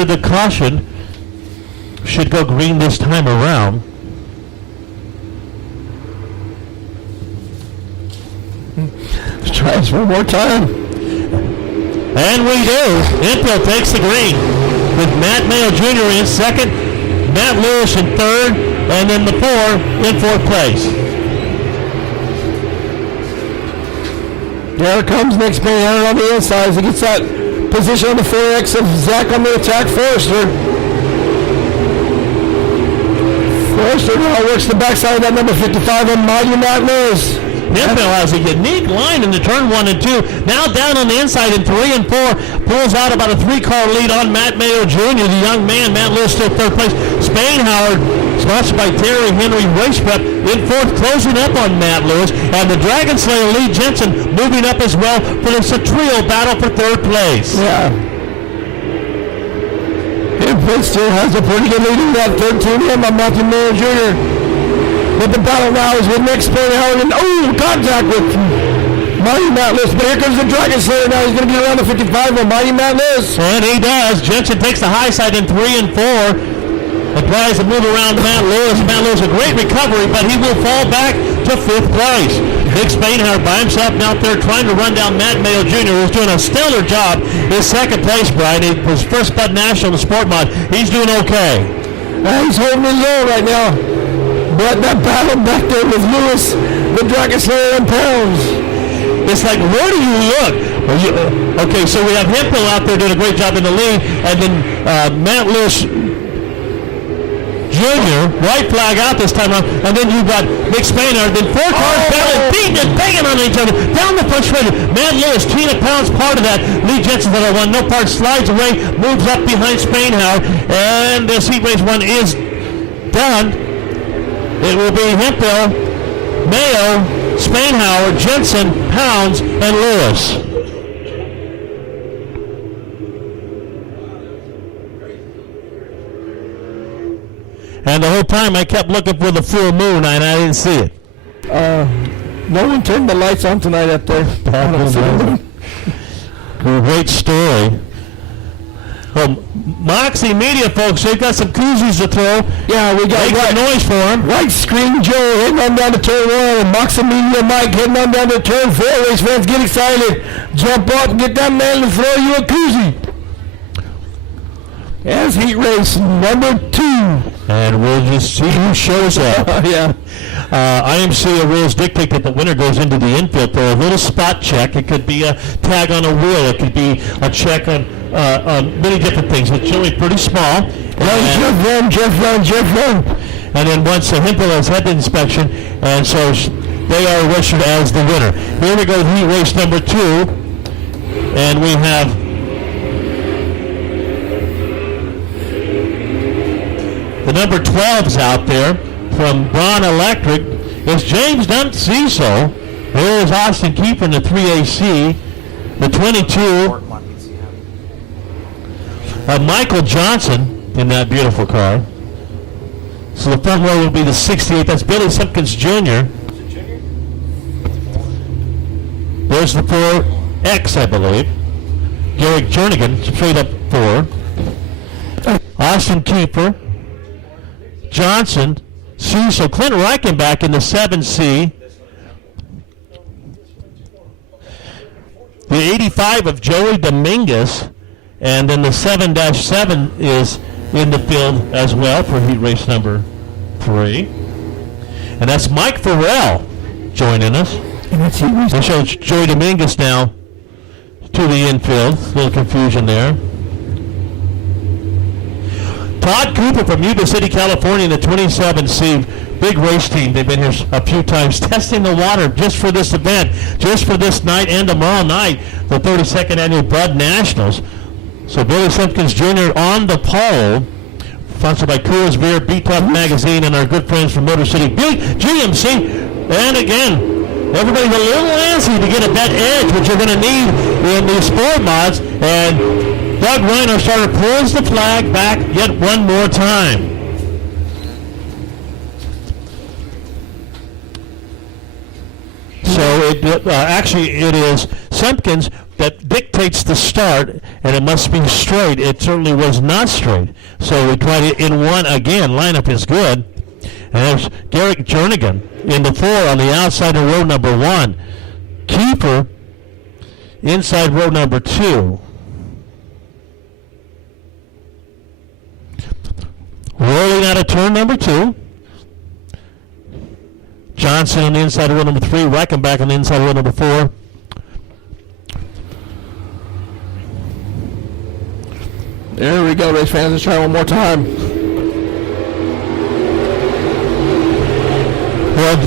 under the caution. Should go green this time around. Let's try this one more time. And we do. Infield takes the green with Matt Mayo Jr. in second, Matt Lewis in third, and then the 4 in fourth place. There comes Nick Spanhauer on the inside as he gets that position on the 4X of Zach on the attack. Forrester now works the backside of that number 55 on Mighty Matt Lewis. Hemphill has a unique line in the turn 1 and 2. Now down on the inside in 3 and 4. Pulls out about a 3-car lead on Matt Mayo Jr., the young man. Matt Lewis still third place. Spanhauer, sponsored by Terry Henry Race Prep, in fourth, closing up on Matt Lewis. And the Dragon Slayer Lee Jensen moving up as well for this trio battle for third place. Yeah. Hemphill still has a pretty good lead in that 13 him on Matthew Mayo Jr. But the battle now is with Nick Spanhauer and contact with Mighty Matt Lewis. But here comes the Dragon Slayer now. He's going to get around the 55 on Mighty Matt Lewis. And he does. Jensen takes the high side in 3 and 4. And tries to move around Matt Lewis. Matt Lewis a great recovery, but he will fall back to 5th place. Nick Spanhauer by himself out there trying to run down Matt Mayo Jr., who's doing a stellar job in second place, Brian. He was first Bud National in the Sport Mod. He's doing okay. He's holding his own right now. But that battle back there with Lewis, the Dragon Slayer in pounds. It's like, where do you look? Okay, so we have Hemphill out there doing a great job in the lead, and then Matt Lewis Jr., white flag out this time around, and then you've got Nick Spanhauer, then 4 cars battling, beating and banging on each other, down the front straight. Matt Lewis, Tina Pounds, part of that. Lee Jensen's the one, no part, slides away, moves up behind Spanhauer, and this heat race one is done. It will be Hemphill, Mayo, Spanhauer, Jensen, Pounds, and Lewis. And the whole time I kept looking for the full moon and I didn't see it. No one turned the lights on tonight up there. Great story. Moxie Media folks, they've got some koozies to throw. Yeah, we got Make some noise for them. White Screen Joe heading on down to turn 1, and Moxie Media Mike heading on down to turn 4. Race fans, get excited. Jump up and get that man to throw you a koozie. As heat race number 2. And we'll just see who shows up. Yeah. IMCA rules dictate that the winner goes into the infield for a little spot check. It could be a tag on a wheel. It could be a check on many different things. It's generally pretty small. Jeff run. And then once Hemphill has had the inspection, and so they are registered as the winner. Here we go, heat race number 2. And we have the number 12's out there from Braun Electric. It's James Dunn Cecil. There is Austin Keeper in the 3AC. The 22, Michael Johnson in that beautiful car. So the front row will be the 68. That's Billy Simpkins Jr. There's the 4X, I believe. Garrick Jernigan, straight up 4. Austin Keeper. Johnson, Cecil, Clint Reichenbach in the 7C. The 85 of Joey Dominguez, and then the 7-7 is in the field as well for heat race number 3. And that's Mike Farrell joining us. They show Joey Dominguez now to the infield. A little confusion there. Todd Cooper from Yuba City, California in the 27C. Big race team. They've been here a few times testing the water just for this event, just for this night and tomorrow night, the 32nd Annual Bud Nationals. So Billy Simpkins Jr. on the pole, sponsored by Coors Beer, B-Top Magazine, and our good friends from Motor City GMC. And again, everybody's a little antsy to get at that edge, which you're going to need in these sport mods. And Doug Reiner starter pulls the flag back yet one more time. So actually it is Simpkins that dictates the start, and it must be straight. It certainly was not straight. So we tried it in one again. Lineup is good. And there's Garrick Jernigan in the 4 on the outside of row number 1. Keeper inside row number 2. Rolling out of turn number 2. Johnson on the inside of row number 3. Reichenbach on the inside of row number 4. There we go, race fans. Let's try one more time. Well,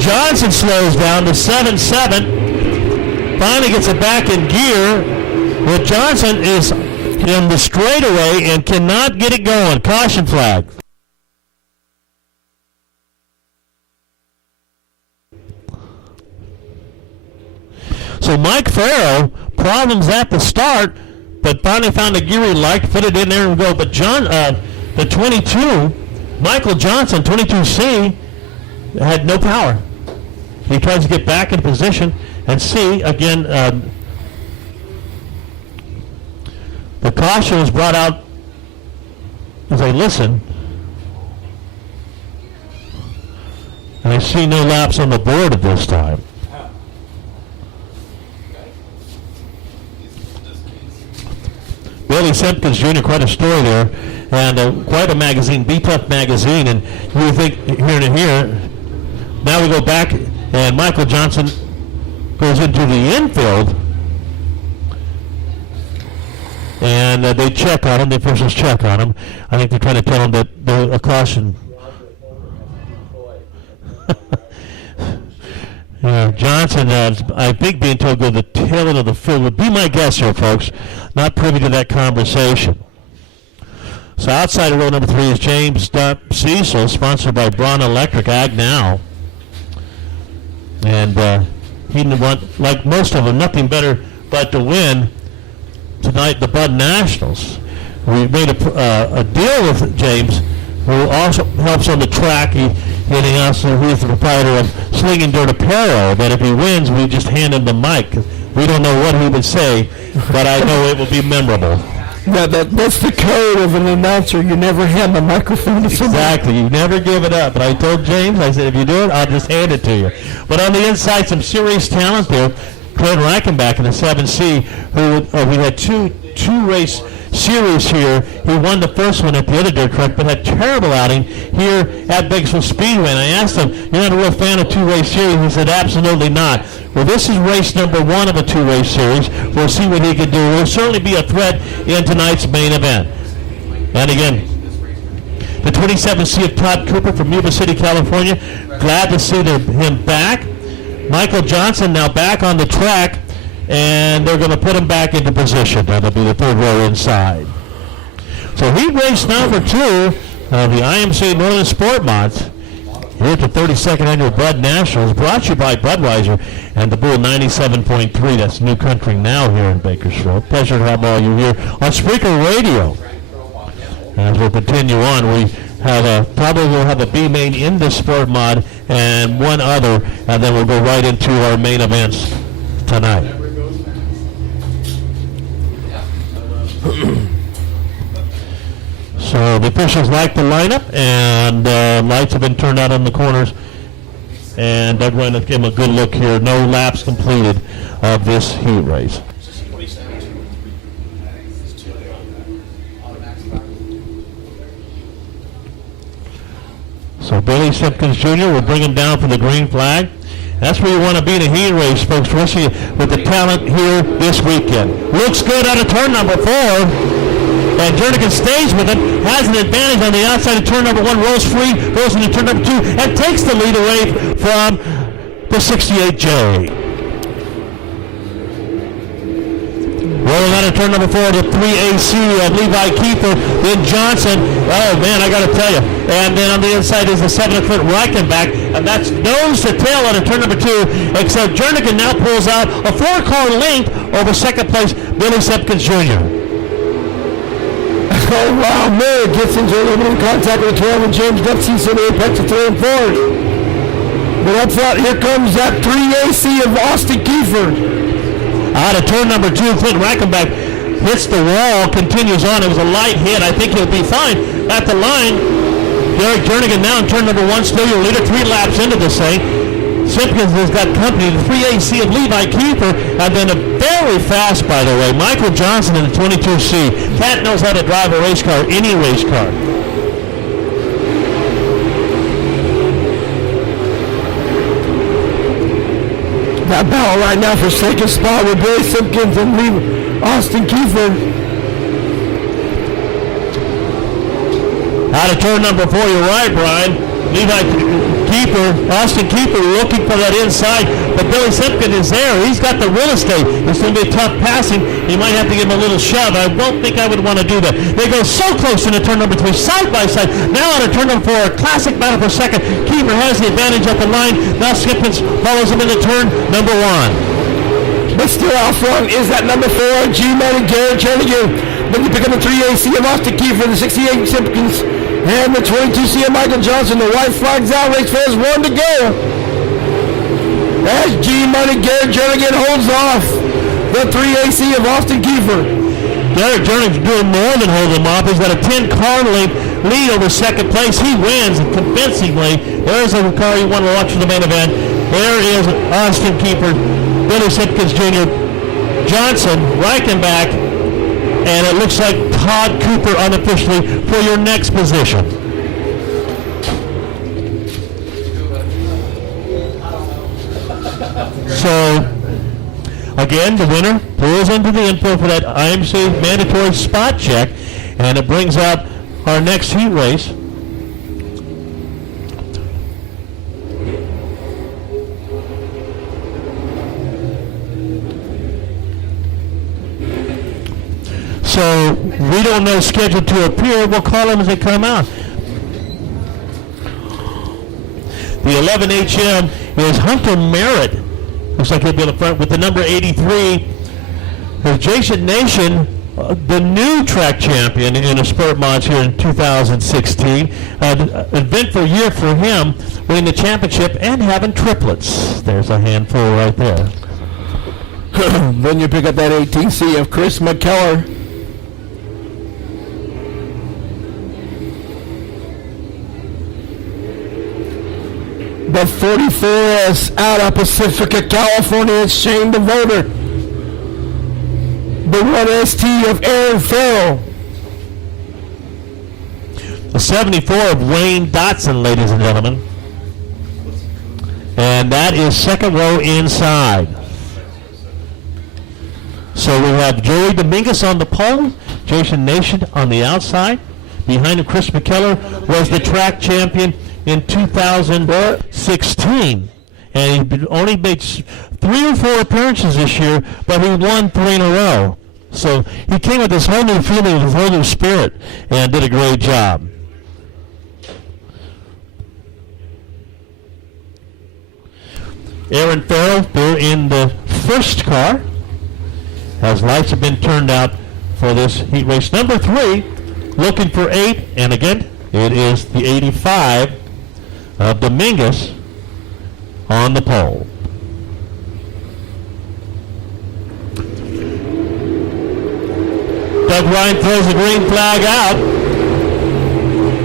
Johnson slows down to 7-7. Finally gets it back in gear. Well, Johnson is in the straightaway and cannot get it going. Caution flag. So Mike Farrow, problems at the start, but finally found a gear he liked, put it in there and go. But the 22, Michael Johnson, 22C, had no power. He tries to get back in position and see again. The caution was brought out as I listen, and I see no laps on the board at this time. Billy Simpkins Jr., quite a story there, and quite a magazine, B-Tough magazine, and you think here and here. Now we go back, and Michael Johnson goes into the infield, and they check on him, the officials check on him. I think they're trying to tell him that there's a caution. Johnson, I think, being told to go to the tail end of the field would be my guess here, folks. Not privy to that conversation. So outside of row number 3 is James Cecil, sponsored by Braun Electric Ag Now. And he didn't want, like most of them, nothing better but to win tonight the Bud Nationals. We made a deal with James, who also helps on the track. He's the proprietor of Slinging Dirt Apparel, that if he wins, we just hand him the mic. We don't know what he would say, but I know it will be memorable. That's the code of an announcer. You never hand the microphone to somebody. Exactly. You never give it up. But I told James, I said, if you do it, I'll just hand it to you. But on the inside, some serious talent there. Clint Reichenbach in the 7C, who we had two race series here. He won the first one at the other dirt track, but had terrible outing here at Bakersfield Speedway. And I asked him, you're not a real fan of 2-race series? He said, absolutely not. Well, this is race number 1 of a 2-race series. We'll see what he can do. Will certainly be a threat in tonight's main event. And again, the 27C of Todd Cooper from Yuba City, California. Glad to see him back. Michael Johnson now back on the track, and they're going to put him back into position. That'll be the 3rd row inside. So he raced number 2 of the IMCA Northern Sport Mods here at the 32nd Annual Bud Nationals, brought to you by Budweiser and the Bull 97.3. That's New Country Now here in Bakersfield. Pleasure to have all you here on Spreaker Radio. As we'll continue on, we have probably will have a B main in the Sport Mod and one other, and then we'll go right into our main events tonight. So the officials like the lineup, and lights have been turned out on the corners, and they're going to give them a good look here. No laps completed of this heat race. So Billy Simpkins Jr. will bring him down for the green flag. That's where you want to be in a heat race, folks, especially with the talent here this weekend. Looks good out of turn number 4. And Jernigan stays with him, has an advantage on the outside of turn number 1, rolls free, goes into turn number 2, and takes the lead away from the 68J. Rolling out of turn number 4 to 3AC of Levi Kiefer, then Johnson. Oh, man, I got to tell you. And then on the inside is the 7-foot Reichenbach, and that's nose to tail out of turn number 2, except Jernigan now pulls out a 4-car length over second place, Billy Simpkins Jr. Oh, wow, Miller gets into a little bit of contact with 12 and James Dempsey, so the apex of 3 and 4. But up front, here comes that 3AC of Austin Kiefer. Out of turn number 2, Clint Reichenbach hits the wall, continues on. It was a light hit. I think he'll be fine at the line. Derek Jernigan now in turn number 1, still your leader, 3 laps into this thing. Simpkins has got company. The 3AC of Levi Kiefer have been very fast, by the way. Michael Johnson in the 22C. Cat knows how to drive a race car, any race car. That battle right now for second spot with Billy Simpkins and Austin Kiefer. Out of turn number 4, you're right, Brian. Austin Kiefer looking for that inside, but Billy Simpkins is there. He's got the real estate. It's going to be tough passing. He might have to give him a little shove. I don't think I would want to do that. They go so close into turn number 3, side by side. Now out of turn number 4, a classic battle for second. Kiefer has the advantage at the line. Now Simpkins follows him into turn number 1. But still out front is that number 4, G-Man and Garrett Jernigan. Then you pick up the 3AC of Austin Kiefer, the 68 Simpkins, and the 22C of Michael Johnson. The white flag's out. Race fair is 1 to go. As G-Money Garrett Jernigan holds off the 3AC of Austin Kiefer. Derek Jernigan's doing more than hold him off. He's got a 10-car lead over second place. He wins convincingly. There's a car you want to watch for the main event. There is Austin Kiefer, Billy Simpkins Jr., Johnson, Reichenbach, and it looks like Todd Cooper unofficially for your next position. So, again, the winner pulls into the info for that IMCA mandatory spot check, and it brings out our next heat race. So we don't know scheduled to appear. We'll call them as they come out. The 11 HM is Hunter Merritt. Looks like he'll be on the front with the number 83. There's Jason Nation, the new track champion in a spurt mods here in 2016. An eventful year for him, winning the championship and having triplets. There's a handful right there. Then you pick up that 18C of Chris McKellar. The 44S out of Pacifica, California, it's Shane DeVoter. The 1ST of Aaron Farrell. The 74 of Wayne Dotson, ladies and gentlemen. And that is second row inside. So we have Joey Dominguez on the pole, Jason Nation on the outside. Behind him, Chris McKellar was the track champion in 2016, and he only made 3 or 4 appearances this year, but he won 3 in a row. So he came with this whole new feeling, this whole new spirit, and did a great job. Aaron Farrell, they're in the first car, as lights have been turned out for this heat race. Number 3, looking for 8, and again, it is the 85 of Dominguez on the pole. Doug Ryan throws the green flag out.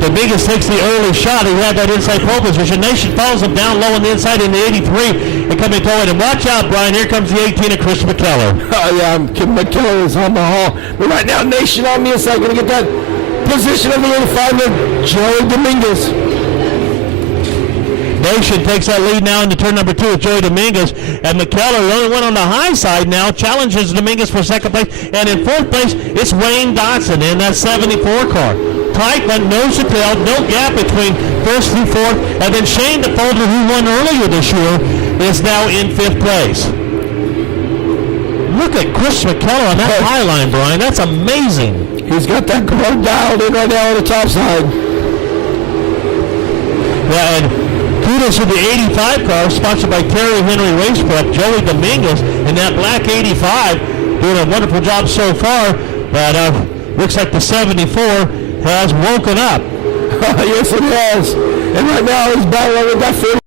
Dominguez takes the early shot. He had that inside pole position. Nation follows him down low on the inside in the 83 and coming forward. And watch out, Brian. Here comes the 18 of Chris McKellar. Oh, yeah, McKellar is on the haul. But right now, Nation on the inside. Going to get that position of the 85 of Joey Dominguez. Nation takes that lead now into turn number 2 with Joey Dominguez. And McKellar, the only one on the high side now, challenges Dominguez for second place. And in fourth place, it's Wayne Dotson in that 74 car. Tight, but nose to tail, no gap between first through fourth. And then Shane DeFolder, who won earlier this year, is now in 5th place. Look at Chris McKellar on that high line, Brian. That's amazing. He's got that car dialed in right now on the top side. Yeah, and kudos to the 85 car, sponsored by Terry Henry Race Prep. Joey Dominguez in that black 85, doing a wonderful job so far. But looks like the 74 has woken up. Yes, it has. And right now he's battling with that 40.